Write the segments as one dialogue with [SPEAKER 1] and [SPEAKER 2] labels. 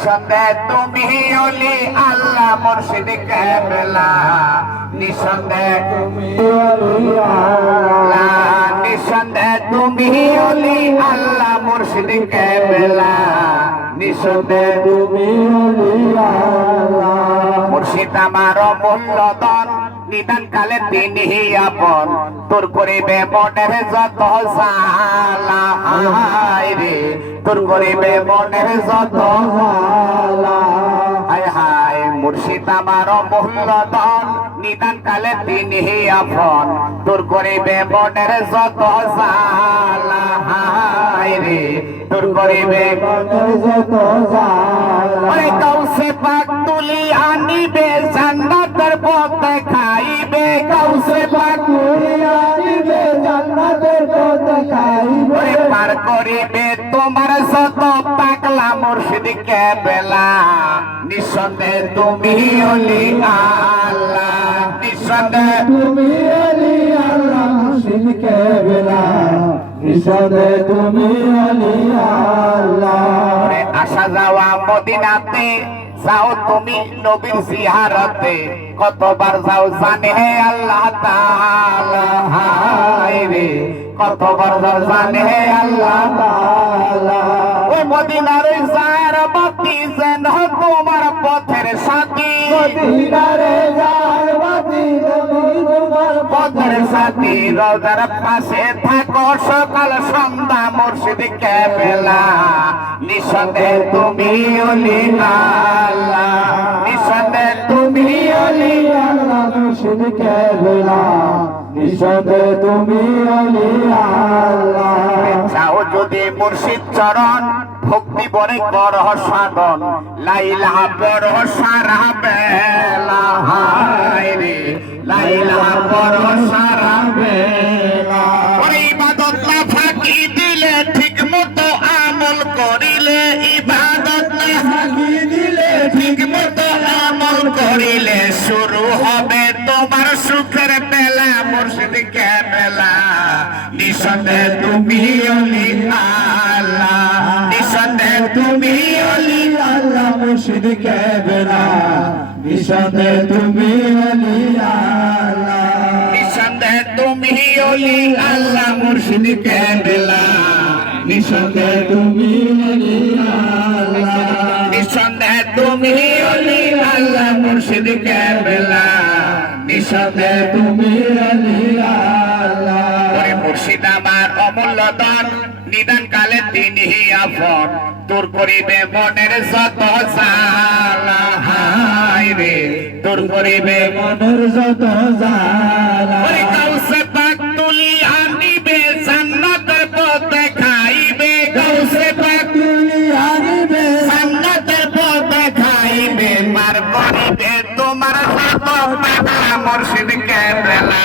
[SPEAKER 1] নিঃসন্দেহ তুমি অলি আল্লাহ মুর্শিদ কেবলা। নিঃসন্দেহ তুমি আল্লাহ। নিঃসন্দেহ তুমি অলি আল্লাহ মুর্শিদ কেবলা। নিঃসন্দেহ তুমি মুর্শিদ আমার মূল্যধন নিদান কালে তিনি আপন। তোর করিবে মনের যত রে। তোর করিবে মনের যত নিদান কালে তিনি আপন। তোর করিবে মনের যত রে। তোর করিবে যত ওরে কাউসে পাক তুলি আনিবে কাউসে পাক তুলি আনিবে জান্নাতের পথ খাইবে পার করিবে তোমার যত পাগলা মুর্শিদ কে বেলা নিঃসন্দেহ তুমি অলি আল্লাহ নিঃসন্দেহ
[SPEAKER 2] তুমি আলি আল্লাহ মুর্শিদ কেবলা নিষদে তুমি আলি আল্লাহ।
[SPEAKER 1] আসা যাওয়া মদিনাতে যাও তুমি নবীর জিয়ারতে, কতবার যাও জানে হে আল্লাহ তাআলা? রে, কতবার যাও জানে হে আল্লাহ ওই মদিনার যার বাতি যেন তোমার পথের সাথী
[SPEAKER 2] মদিনারে তুমি
[SPEAKER 1] পথের সাথী রোজার পাশে থাকো, সকাল সন্ধ্যা মুর্শিদ কে বেলা নিঃসন্দেহ তুমি অলি আল্লাহ। নিঃসন্দেহ তুমি অলি
[SPEAKER 2] আল্লাহ মুর্শিদ কেবলা নিষদে তুমি আলি আল্লাহ।
[SPEAKER 1] চাও যদি মুর্শিদ চরণ, ভক্তি বরে কর সাধন। লাইলা পর সারা বেলা। মতো আমল করিলে ইবাদত দিলে ঠিক মতো আমল করিলে শুরু হবে তোমার সুখের বেলা, মুর্শিদ কে বেলা। নিঃসন্দেহ তুমি অলি আল্লাহ। নিঃসন্দেহ তুমি অলি
[SPEAKER 2] আল্লাহ, মুর্শিদ কেবলা নিষদে তুমি আলি আল্লাহ।
[SPEAKER 1] নিঃসন্দেহ তুমি অলি আল্লাহ, মুর্শিদ কে বেলা। নিঃসন্দেহ
[SPEAKER 2] তুমি
[SPEAKER 1] নিঃসন্দেহ তুমি অলি আল্লাহ মুর্শিদ কে বেলা নিঃসন্দেহ
[SPEAKER 2] তুমি আলি আল্লাহ।
[SPEAKER 1] মুর্শিদ আমার অমূল্য দান নিদান কালে তিনি আপন। তোর করিবে মনের যত জালা হায় রে। তোর করিবে
[SPEAKER 2] মনের যত জালা
[SPEAKER 1] করিবে তোমার পাগলা মুর্শিদ কে বেলা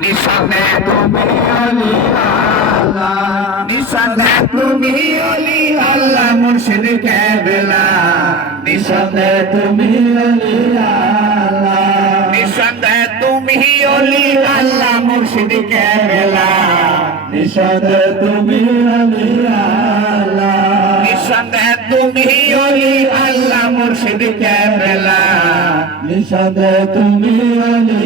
[SPEAKER 1] নিশানে তুমি
[SPEAKER 2] আলি আল্লাহ
[SPEAKER 1] নিঃসন্দেহ তুমি অলি আল্লাহ মুর্শিদ কেবলা নিঃসন্দেহ
[SPEAKER 2] তুমি আলি আল্লাহ
[SPEAKER 1] নিঃসন্দেহ তুমি অলি আল্লাহ মুর্শিদ কেবলা
[SPEAKER 2] নিষদে তুমি আলি আল্লাহ
[SPEAKER 1] নিঃসন্দেহ তুমি অলি আল্লাহ মুর্শিদ কেবলা
[SPEAKER 2] নিষদে তুমি আলি